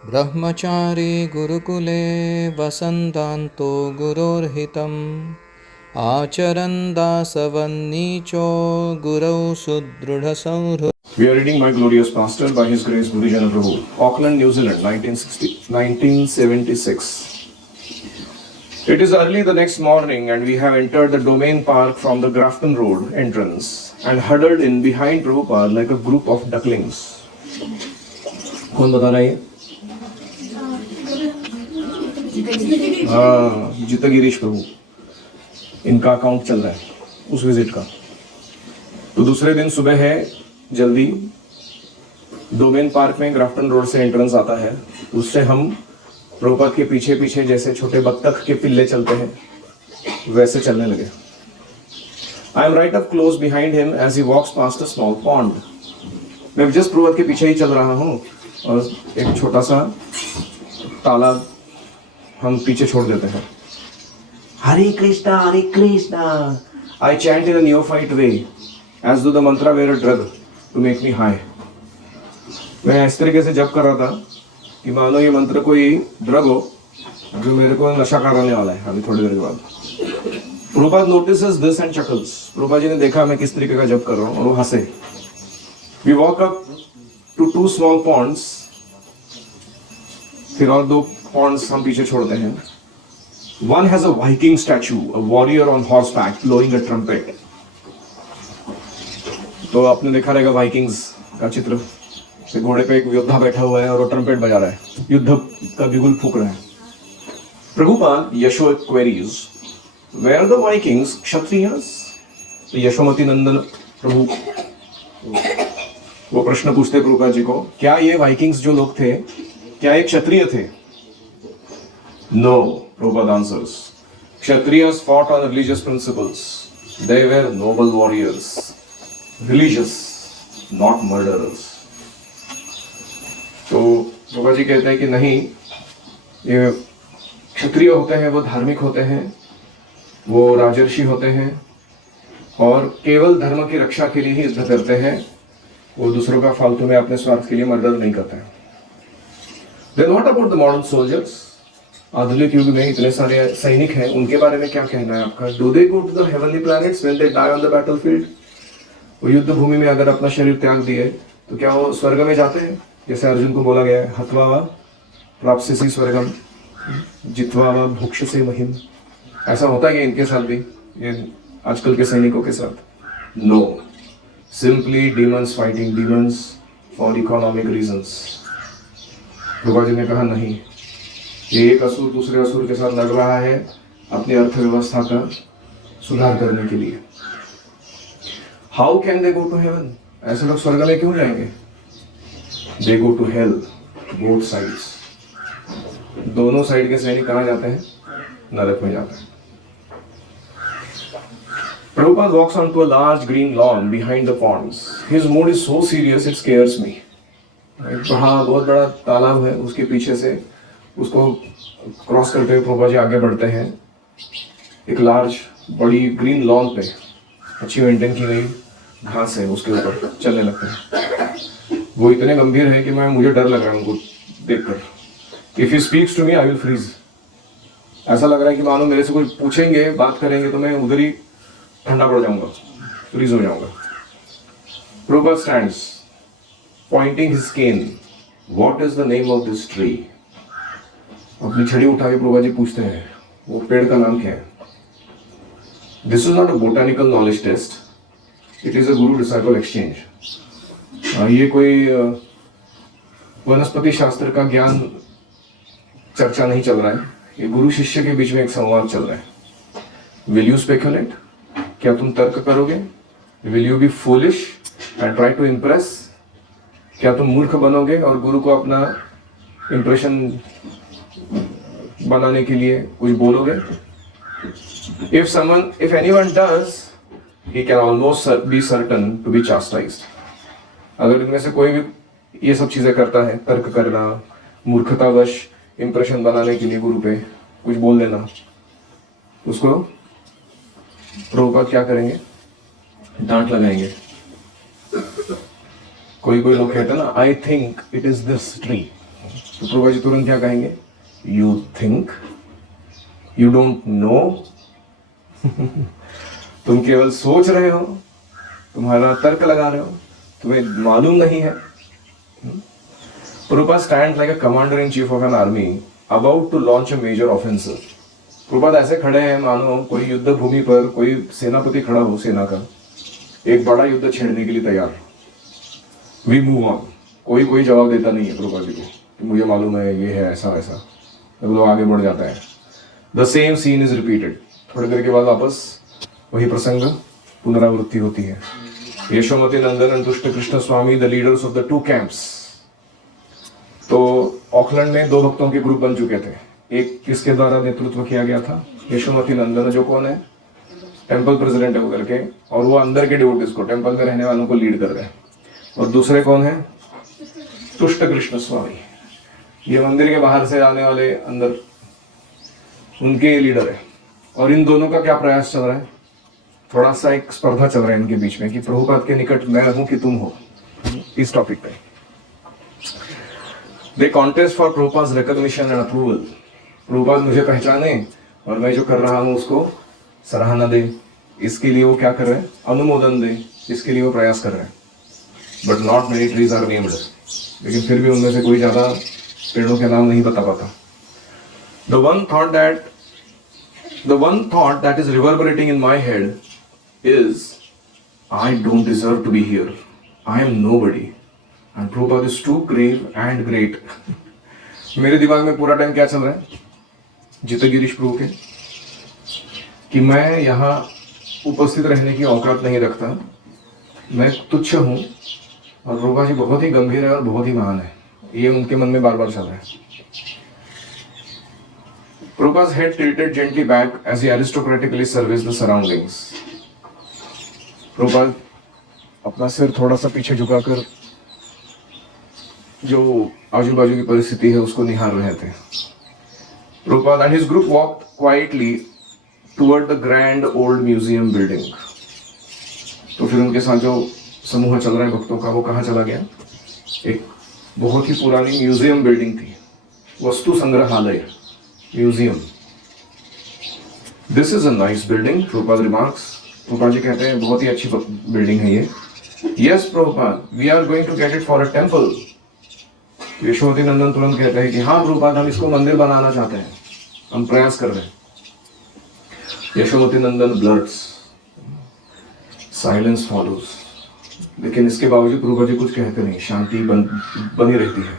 ब्रह्मचारी गुरुकुले वसन्तान्तो गुरोर्हितम् आचरन् दासवन्नीचो गुरौ सुदृढसंहृत्. We are reading My Glorious Pastor by His Grace Gurujana Prabhu, Auckland, New Zealand, 1976. It is early the next morning and we have entered the Domain Park from the Grafton Road entrance and huddled in behind Prabhupada like a group of ducklings. कौन बता रहा है? जीता गिरीश प्रभु, इनका account चल रहा है उस विजिट का। तो दूसरे दिन सुबह है, जल्दी डोमेन पार्क में ग्राफ्टन रोड से एंट्रेंस आता है, उससे हम प्रभुपाद के पीछे पीछे जैसे छोटे बत्तख के पिल्ले चलते हैं वैसे चलने लगे। I am right up close behind him as he walks past a small pond. मैं जस्ट प्रभुपाद के पीछे ही चल रहा हूँ और एक छोटा सा तालाब हम पीछे छोड़ देते हैं। Hare Krishna I chant in a neophyte way as though the mantra were a drug to make me high. मैं इस तरीके से जप कर रहा था कि मानो ये मंत्र कोई ड्रग हो जो मेरे को नशा कराने वाला है अभी थोड़ी देर के बाद। Prabhupada notices this and chuckles. Prabhupada ji ने देखा मैं किस तरीके का जप कर रहा हूँ और वो हंसे। We walk up to 2 small ponds, फिर और 2 पॉन्ड्स हम पीछे छोड़ते हैं। One has a Viking statue, a warrior on horseback blowing a trumpet. तो आपने देखा रहेगा वाइकिंग्स का चित्र, घोड़े पे एक योद्धा बैठा हुआ है और वो ट्रम्पेट बजा रहा है, युद्ध का बिगुल फूक रहा है। Prabhupada Yasho queries, where the Vikings Kshatriyas? Yashomati Nandan Prabhu वो प्रश्न पूछते प्रभुपाद जी को, क्या ये वाइकिंग्स जो लोग थे क्या ये क्षत्रिय थे? No, Prabhupada answers, kshatriyas fought on religious principles. They were noble warriors, religious, not murderers. तो प्रभुपाद जी कहते हैं कि नहीं, ये क्षत्रिय होते हैं, वो धार्मिक होते हैं, वो राजर्षि होते हैं और केवल धर्म की रक्षा के लिए ही युद्ध करते हैं, वो दूसरों का फालतू में अपने स्वार्थ के लिए मर्डर नहीं करते हैं। Then what about the modern soldiers? आधुनिक युग में इतने सारे सैनिक हैं, उनके बारे में क्या कहना है आपका? Do they go to the heavenly planets when they die on the battlefield? वो युद्ध भूमि में अगर अपना शरीर त्याग दिए तो क्या वो स्वर्ग में जाते हैं? जैसे अर्जुन को बोला गया है, हत्वा वा प्राप्स्यसि स्वर्गम जित्वा वा भुक्षसे महिम। ऐसा होता है कि इनके साथ भी, ये आजकल के सैनिकों के साथ? No, simply demons fighting demons for economic reasons. Prabhupada ji ने कहा नहीं, ये एक असुर दूसरे असुर के साथ लड़ रहा है अपनी अर्थव्यवस्था का सुधार करने के लिए। How can they go to heaven? ऐसे लोग स्वर्ग में क्यों जाएंगे? They go to hell, both sides. दोनों साइड के सैनिक कहाँ जाते हैं? नरक में जाते हैं। Prabhupada walks onto a large green lawn behind the ponds. His mood is so serious it scares me. हाँ, बहुत बड़ा तालाब है, उसके पीछे से उसको क्रॉस करते हुए प्रभुपाद जी आगे बढ़ते हैं। एक लार्ज बड़ी ग्रीन लॉन पे अच्छी मेंटेन की गई घास है, उसके ऊपर चलने लगते हैं। वो इतने गंभीर है कि मुझे डर लग रहा है उनको देखकर। If he speaks to me, I will freeze. ऐसा लग रहा है कि मानो मेरे से कोई पूछेंगे, बात करेंगे तो मैं उधर ही ठंडा पड़ जाऊंगा, फ्रीज हो जाऊंगा। Prabhupada stands, pointing his cane. What is the name of this tree? अपनी छड़ी उठा के प्रभुपाद जी पूछते हैं, वो पेड़ का नाम क्या है? This is not a botanical knowledge test. It is a guru-disciple exchange. ये कोई वनस्पति शास्त्र का ज्ञान चर्चा नहीं चल रहा है, ये गुरु शिष्य के बीच में एक संवाद चल रहा है। Will you speculate? क्या तुम तर्क करोगे? Will you be foolish and try to impress? क्या तुम मूर्ख बनोगे और गुरु को अपना इंप्रेशन बनाने के लिए कुछ बोलोगे? If anyone does, he can almost be certain to be chastised. अगर इनमें से कोई भी ये सब चीजें करता है, तर्क करना, मूर्खतावश इंप्रेशन बनाने के लिए गुरु पे कुछ बोल देना, उसको प्रभुपाद क्या करेंगे? डांट लगाएंगे। कोई कोई लोग कहते हैं ना, I think it is this tree, तो प्रभुपाद जी तुरंत क्या कहेंगे? You think, you don't know, तुम केवल सोच रहे हो, तुम्हारा तर्क लगा रहे हो, तुम्हें मालूम नहीं है। Prabhupada stands like a commander in chief of an army about to launch a major offensive. Prabhupada ऐसे खड़े हैं मानो कोई युद्ध भूमि पर कोई सेनापति खड़ा हो, सेना का एक बड़ा युद्ध छेड़ने के लिए तैयार। We move on. कोई जवाब देता नहीं है प्रभुपाद जी को कि मुझे मालूम है ये है ऐसा ऐसा, सब लोग आगे बढ़ जाता है। The same scene is repeated. थोड़ी देर के बाद वापस वही प्रसंग पुनरावृत्ति होती है। Yashomati Nandan and Tusht Krishna Swami, the leaders of the two camps. तो ऑकलैंड में दो भक्तों के ग्रुप बन चुके थे। एक किसके द्वारा नेतृत्व किया गया था? यशोमती नंदन, जो कौन है? टेंपल प्रेसिडेंट है वो करके, और वो अंदर के डिवोटीज को, टेंपल में रहने वालों को लीड कर रहे हैं। और दूसरे कौन है? तुष्ट कृष्ण स्वामी, ये मंदिर के बाहर से आने वाले अंदर उनके लीडर है। और इन दोनों का क्या प्रयास चल रहा है? थोड़ा सा एक स्पर्धा चल रहा है इनके बीच में कि प्रभुपाद के निकट मैं हूं कि तुम हो, इस टॉपिक पे। They contest for Prabhupada recognition and approval. Prabhupada मुझे पहचाने और मैं जो कर रहा हूं उसको सराहना दे, इसके लिए वो क्या कर रहे हैं? अनुमोदन दे, इसके लिए वो प्रयास कर रहे हैं। But not many trees are named, लेकिन फिर भी उनमें से कोई ज्यादा पेड़ों के नाम नहीं बता पाता। The one thought that is reverberating in my head is, I don't deserve to be here. I am nobody. And Prabhupada is too grave and great. मेरे दिमाग में पूरा टाइम क्या चल रहा है? जिते गिरीश प्रभु के, कि मैं यहाँ उपस्थित रहने की औकात नहीं रखता, मैं तुच्छ हूँ, और प्रभुपाद जी बहुत ही गंभीर है और बहुत ही महान है। ये उनके मन में बार बार चल रहा है। Prabhupada's head tilted gently back as he aristocratically surveyed the surroundings. Prabhupada अपना सिर थोड़ा सा पीछे झुकाकर जो आजू बाजू की परिस्थिति है उसको निहार रहे थे। Prabhupada and his group walked quietly toward the grand old museum building. तो फिर उनके साथ जो समूह चल रहा है भक्तों का, वो कहाँ चला गया? एक बहुत ही पुरानी म्यूजियम बिल्डिंग थी, वस्तु संग्रहालय, museum. This is a nice building, Prabhupada remarks. Prabhupada ji कहते हैं बहुत ही अच्छी बिल्डिंग है ये। Yes Prabhupada, we are going to get it for a temple. Yashomati Nandan तुरंत कहते हैं कि हाँ प्रभुपाद, हम इसको मंदिर बनाना चाहते हैं, हम प्रयास कर रहे हैं। यशोमती नंदन ब्लर्ट्स, साइलेंस फॉलोज, लेकिन इसके बावजूद प्रभुपाद जी कुछ कहते नहीं, शांति बनी रहती है।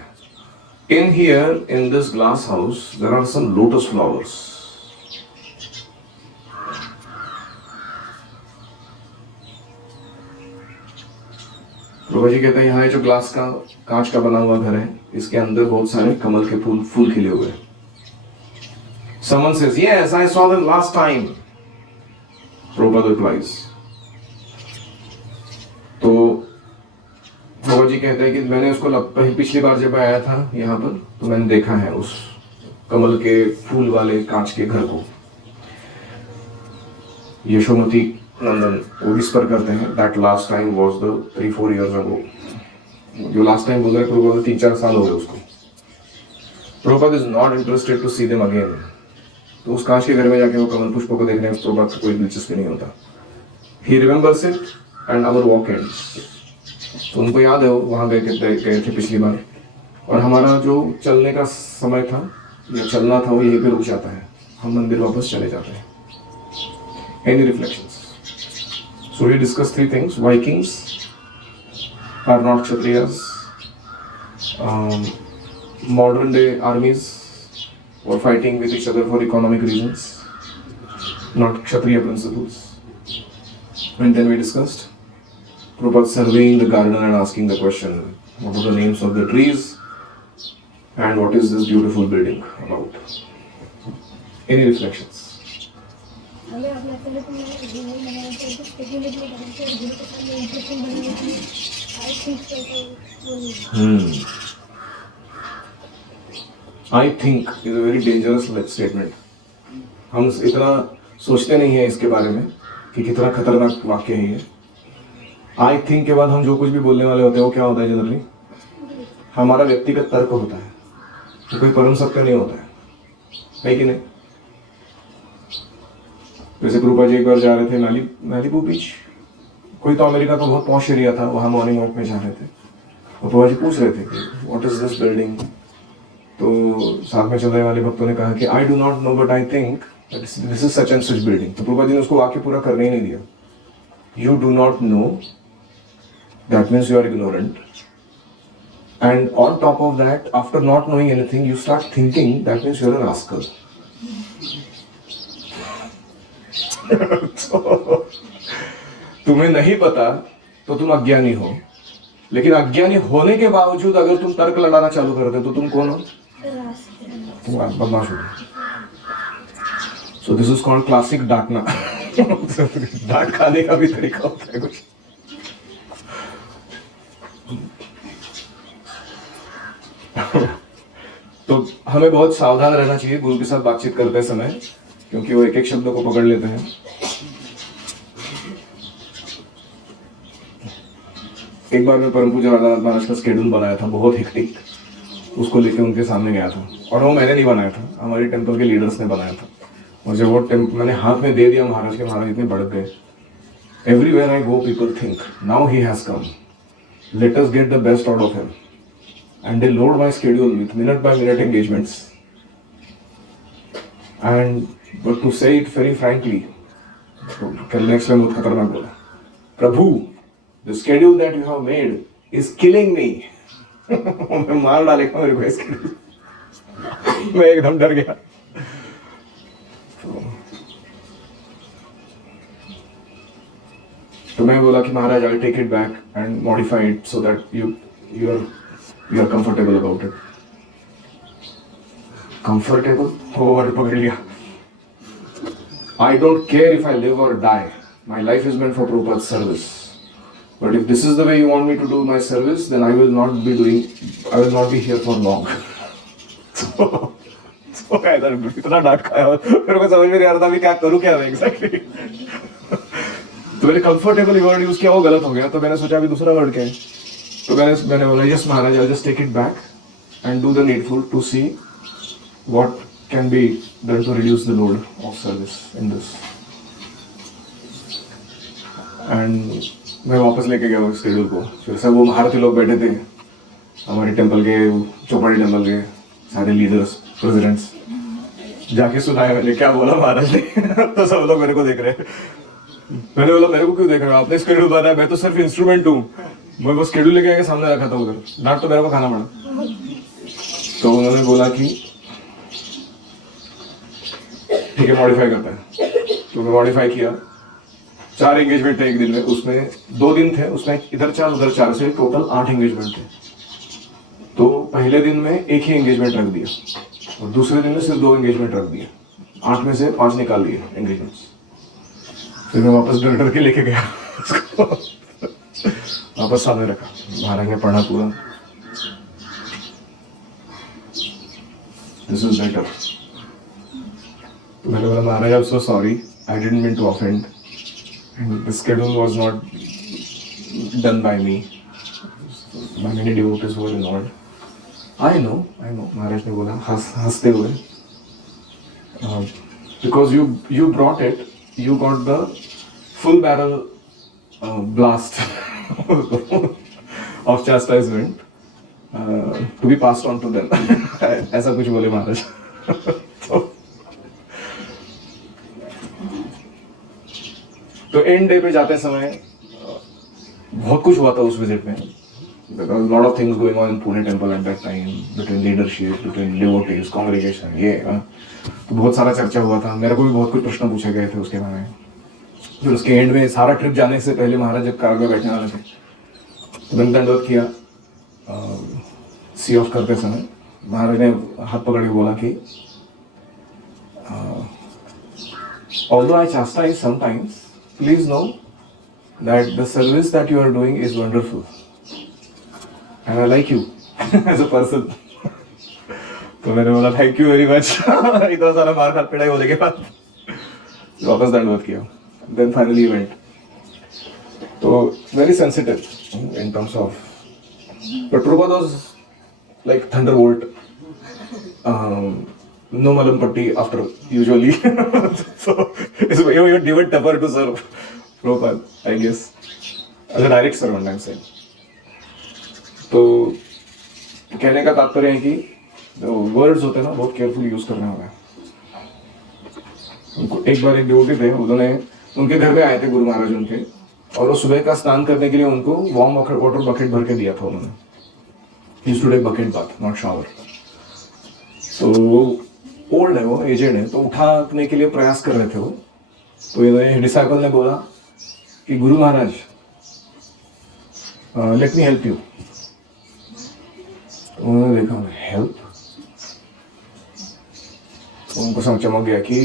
In here, in this glass house, there are some lotus flowers. प्रभु जी कहते हैं यहाँ जो ग्लास का, कांच का बना हुआ घर है, इसके अंदर बहुत सारे कमल के फूल खिले हुए हैं। Someone says, yes, I saw them last time. Prabhupada replies. तो प्रभु जी कहते हैं कि मैंने उसको पिछली बार जब आया था यहाँ पर तो मैंने देखा है उस कमल के फूल वाले कांच के घर को। यशोमती नंदन वो विस्पर करते हैं, that last time was the 3-4 years ago। जो लास्ट टाइम बोल रहे हैं प्रभुपाद 3-4 साल हो गए उसको। Prabhupada is not interested to see them again. तो उस कांच के घर में जाके वो कमल पुष्पों को देखने में प्रभुपाद को कोई दिलचस्पी नहीं होता। He remembers it and our walk ends. तो उनको याद है वो वहाँ गए थे पिछली बार, और हमारा जो चलने का समय था या चलना था वो यहीं पे रुक जाता है, हम मंदिर वापस चले जाते हैं। Any reflections? So we discussed 3 things. Vikings are not Kshatriyas. Modern day armies were fighting with each other for economic reasons, not Kshatriya principles. And then we discussed Prabhupada surveying the garden and asking the question, what are the names of the trees and what is this beautiful building about? Any reflections? I think is a very dangerous statement. हम इतना सोचते नहीं है इसके बारे में कि कितना खतरनाक वाक्य है ये। I think के बाद हम जो कुछ भी बोलने वाले होते हैं वो क्या होता है जनरली? हमारा व्यक्तिगत तर्क होता है। तो कोई परम सत्य नहीं होता है कि नहीं? जैसे प्रभुपाद जी एक बार जा रहे थे मैलिबू बीच, कोई तो अमेरिका का बहुत पॉश एरिया था, वहाँ मॉर्निंग वॉक में जा रहे थे, और प्रभुपाद जी पूछ रहे थे कि व्हाट इज दिस बिल्डिंग। तो साथ में चलने वाले भक्तों ने कहा कि I do not no but I think this is such and such building. तो प्रभुपाद जी ने उसको वाक्य पूरा करने ही नहीं दिया। You do not know, that means you are ignorant, and on top of that, after not knowing anything, you start thinking, that means you're a rascal. तो तुम्हें नहीं पता तो तुम अज्ञानी हो, लेकिन अज्ञानी होने के बावजूद अगर तुम तर्क लड़ाना चालू कर दे तो तुम कौन हो? तुम बदमाश हो। So this is called classic डांटना। डांट खाने का भी तरीका होता है कुछ। तो हमें बहुत सावधान रहना चाहिए गुरु के साथ बातचीत करते समय, क्योंकि वो एक एक शब्दों को पकड़ लेते हैं। एक बार मैं परम पूज्य राधानाथ महाराज का स्केड्यूल बनाया था, बहुत हेक्टिक, उसको लेके उनके सामने गया था, और वो मैंने नहीं बनाया था, हमारी टेम्पल के लीडर्स ने बनाया था। और जब वो मैंने हाथ में दे दिया महाराज के, महाराज इतने बढ़ गए। Everywhere I go people think now he has come, let us get the best out of him, and they load my schedule with minute by minute engagements. But to say it very frankly, next time बहुत खतरनाक बोला, प्रभु, the schedule that you have made is killing me. मैं मार डालेगा मेरे को schedule. मैं एकदम डर गया। तो मैं बोला कि महाराज, I'll take it back and modify it so that you are comfortable about it. Comfortable? Oh, what पकड़ लिया। I don't care if I live or die. My life is meant for Prabhupada's service. But if this is the way you want me to do my service, then I will not be here for long. So इतना डांट खाया, मेरे को समझ में नहीं आ रहा था मैं क्या करूँ क्या exactly. तो मैंने कंफर्टेबल वर्ड यूज किया, वो गलत हो गया, तो मैंने सोचा अभी दूसरा वर्ड क्या है। तो मैंने बोला, yes Maharaj, I just take it back and do the needful to see what can be done to reduce the load of service in this. And मैं वापस लेके गया उस शेड्यूल को। फिर सब वो महारथी लोग बैठे थे, हमारे टेम्पल के, चौपाटी टेम्पल के सारे लीडर्स, प्रेसिडेंट्स। जाके सुनाया मैंने क्या बोला महाराज ने। तो सब लोग मेरे को देख रहे हैं। मैंने बोला, मेरे को क्यों देख रहे हो, आपने शेड्यूल बनाया, मैं तो सिर्फ इंस्ट्रूमेंट हूँ। मैं वो शेड्यूल लेके आके सामने रखा था उधर, डांट तो मेरे को खाना पड़ा। तो उन्होंने बोला कि ठीक है, मॉडिफाई करता है। तो मैं मॉडिफाई किया। 4 एंगेजमेंट थे एक दिन में, उसमें 2 दिन थे, उसमें इधर 4 उधर 4 से टोटल 8 एंगेजमेंट थे। तो पहले दिन में एक ही एंगेजमेंट रख दिया, और दूसरे दिन में सिर्फ 2 एंगेजमेंट रख दिए। 8 में से 5 निकाल दिए एंगेजमेंट्स। फिर मैं वापस डर के लेके गया, वापस सामने रखा, महाराज ने पढ़ा पूरा, दिस इज बेटर। तो मैंने बोला, Maharaj I am so sorry, I didn't mean to offend, the schedule was not done by me, my many devotees were involved. I know, Maharaj ने बोला हंसते हुए, because you brought it, you got the full barrel blast of chastisement to be passed on to them. ऐसा कुछ बोले महाराज। तो and day पे जाते समय बहुत कुछ हुआ था उस विजिट में। There was a lot of things going on in Pune temple at that time, between leadership, between devotees, congregation, ये तो बहुत सारा चर्चा हुआ था। मेरे को भी बहुत कुछ प्रश्न पूछे गए थे उसके बारे में। फिर उसके एंड में सारा ट्रिप जाने से पहले महाराज जब कार में बैठने वाले थे, तो मैंने दंडवत किया। सी ऑफ करते समय महाराज ने हाथ पकड़ के बोला कि although I chastise sometimes, please know that the service that you are doing is wonderful. And I like you as a person. तो मैंने बोला थैंक यू वेरी मच। इतना सारा मार खात पिटाई होने के बाद वापस दंडवत किया। देन फाइनली इवेंट तो very sensitive in terms of, but Prabhupada was like Thunderbolt. no malam patti after usually. So it's even tougher to serve Prabhupada, I guess. As a direct servant, I'm saying. तो कहने का तात्पर्य है कि words होते हैं ना, बहुत केयरफुल यूज करना होगा. उनको एक बार एक ड्यूटी थे, उन्होंने उनके घर में आए थे गुरु महाराज उनके, और वो सुबह का स्नान करने के लिए उनको वार्म वाटर बकेट भर के दिया था उन्होंने. Used to take bucket bath, not shower. तो वो ओल्ड है, वो एजेड है, तो उठाने के लिए प्रयास कर रहे थे वो. तो ये डिसाइपल ने बोला कि Guru Maharaj let me help you. उन्होंने देखा हेल्प, उनको समझ चमक गया कि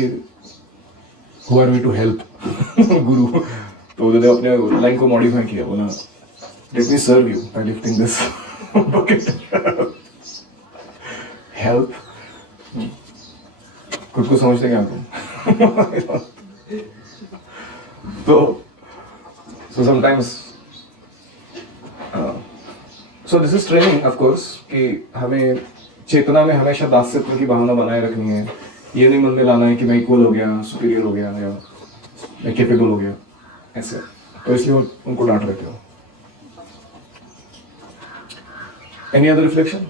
who are we to help Guru. तो उन्होंने अपने लाइन को मॉडिफाई किया, बोला let me serve you by lifting this bucket. Help, खुद को समझते क्या आपको. तो so sometimes so this is training of course कि हमें चेतना में हमेशा दास्यत्व की भावना बनाए रखनी है. ये नहीं मन में लाना है कि मैं इक्वल हो गया, सुपीरियर हो गया, या मैं कैपेबल हो गया, ऐसे. तो इसलिए उनको डांट रहे थे. Any other reflection?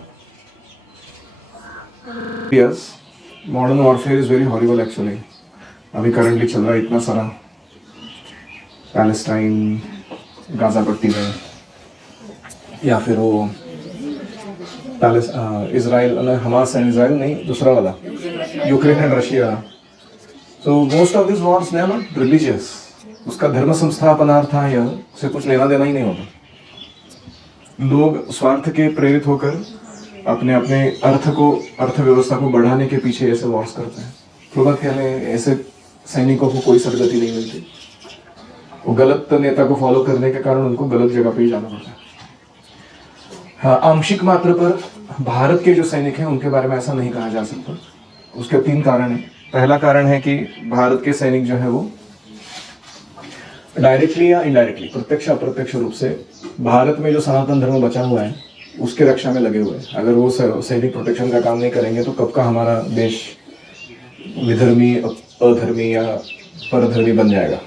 Yes, modern warfare is very horrible actually. अभी करंटली चल रहा है इतना सारा, पैलेस्टाइन, गाजा पट्टी में, या फिर वो इजराइल, हमास एंड इजराइल नहीं, दूसरा वाला Ukraine and Russia. So most of this Wars ने नॉट रिलीजियस, उसका धर्म संस्थापनार्थाय से कुछ लेना देना ही नहीं होता. लोग स्वार्थ के प्रेरित होकर अपने अपने अर्थव्यवस्था को बढ़ाने के पीछे ऐसे वॉर्स करते हैं. प्रभात ख्याल में ऐसे सैनिकों को कोई सदगति नहीं मिलती. वो गलत नेता को फॉलो करने के कारण उनको गलत जगह पे ही जाना पड़ता है. हाँ, आंशिक मात्र पर भारत के जो सैनिक हैं उनके बारे में ऐसा नहीं कहा जा सकता. उसके 3 कारण हैं. पहला कारण है कि भारत के सैनिक जो है वो डायरेक्टली या इनडायरेक्टली, प्रत्यक्ष अप्रत्यक्ष रूप से भारत में जो सनातन धर्म बचा हुआ है उसके रक्षा में लगे हुए हैं. अगर वो सैनिक प्रोटेक्शन का काम नहीं करेंगे तो कब का हमारा देश विधर्मी, अधर्मी या परधर्मी बन जाएगा.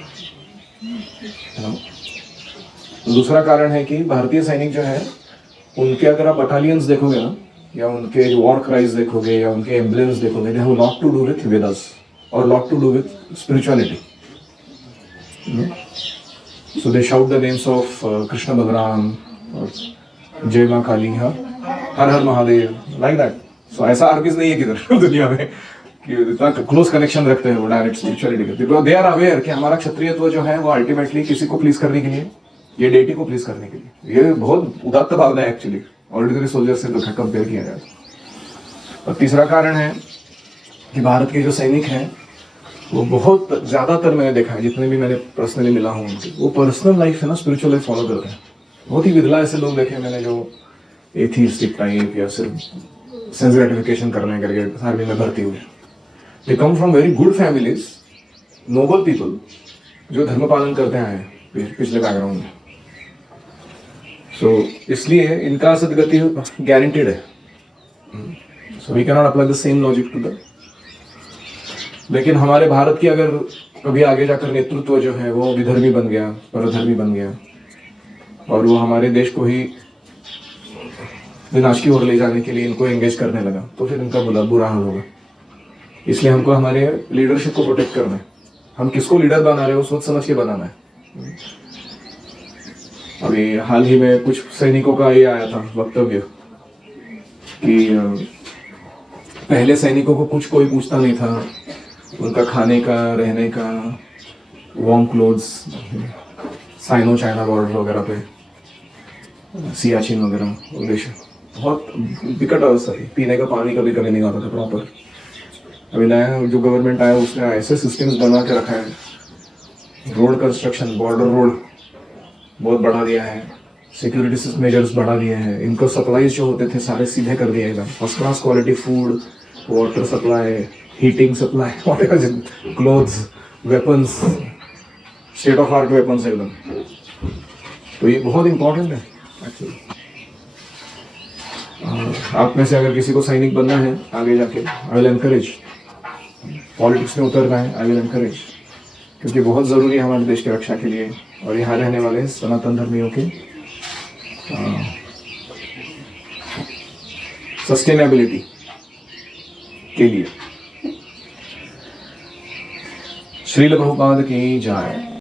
दूसरा कारण है कि भारतीय सैनिक जो है उनके अगर आप बटालियंस देखोगे ना, या उनके जो वॉर क्राइज देखोगे, या उनके एम्बलेम्स देखोगे, they have lot to do with Vedas और lot to do with spirituality. So they shout the names of Krishna Balram और जय माँ काली, हाँ, हर हर महादेव, लाइक दैट. सो ऐसा आर्मीज नहीं है किधर दुनिया में कि इतना क्लोज कनेक्शन रखते हैं वो डायरेक्ट स्पिरिचुअलिटी के. बिकॉज दे आर अवेयर कि हमारा क्षत्रियत्व जो है वो अल्टीमेटली किसी को प्लीज करने के लिए, ये डेटी को प्लीज करने के लिए. ये बहुत उदात्त भावना है एक्चुअली, ऑर्डिनरी सोल्जर से तो कंपेयर किया जाए. और तीसरा कारण है कि भारत के जो सैनिक हैं वो बहुत ज्यादातर मैंने देखा है, जितने भी मैंने पर्सनली मिला हूँ उनसे, वो पर्सनल लाइफ है ना स्पिरिचुअल लाइफ फॉलो करते हैं. बहुत ही विरला ऐसे लोग देखे मैंने जो एथीस्टिक टाइप या सिर्फ सेंस ग्रेटिफिकेशन करने करके आर्मी में भर्ती हुए. They come from very good families, noble people, जो धर्म पालन करते हैं पिछले बैकग्राउंड में. सो इसलिए इनका सदगति गारंटीड है. So we can not apply the same logic to the. लेकिन हमारे भारत की अगर कभी आगे जाकर नेतृत्व जो है वो विधर्मी बन गया, परधर्मी बन गया, और वो हमारे देश को ही विनाश की ओर ले जाने के लिए इनको एंगेज करने लगा, तो फिर इनका बुरा हाल होगा. इसलिए हमको हमारे लीडरशिप को प्रोटेक्ट करना है. हम किसको लीडर बना रहे हो सोच समझ के बनाना है. अभी हाल ही में कुछ सैनिकों का ये आया था वक्तव्य कि पहले सैनिकों को कुछ कोई पूछता नहीं था, उनका खाने का, रहने का, warm clothes, Sino China border वगैरह पे, सियाचिन वगैरह देश बहुत विकट अवस्था थी. पीने का पानी कभी कभी नहीं आता था प्रॉपर. अभी नया जो गवर्नमेंट आया उसने ऐसे सिस्टम्स बना के रखा है. रोड कंस्ट्रक्शन, बॉर्डर रोड बहुत बढ़ा दिया है, सिक्योरिटी मेजर्स बढ़ा दिए हैं. इनको सप्लाईज जो होते थे सारे सीधे कर दिए एकदम. First class quality food, water supply, heating supply, clothes, weapons, state of art weapons एकदम. तो ये बहुत इंपॉर्टेंट है एक्चुअली. आप में से अगर किसी को सैनिक बनना है आगे जाके, आई विल एनकरेज। पॉलिटिक्स में उतरना है, आई विल एनकरेज, क्योंकि बहुत ज़रूरी है हमारे देश की रक्षा के लिए और यहाँ रहने वाले सनातन धर्मियों के सस्टेनेबिलिटी के लिए। श्रील प्रभुपाद की जय।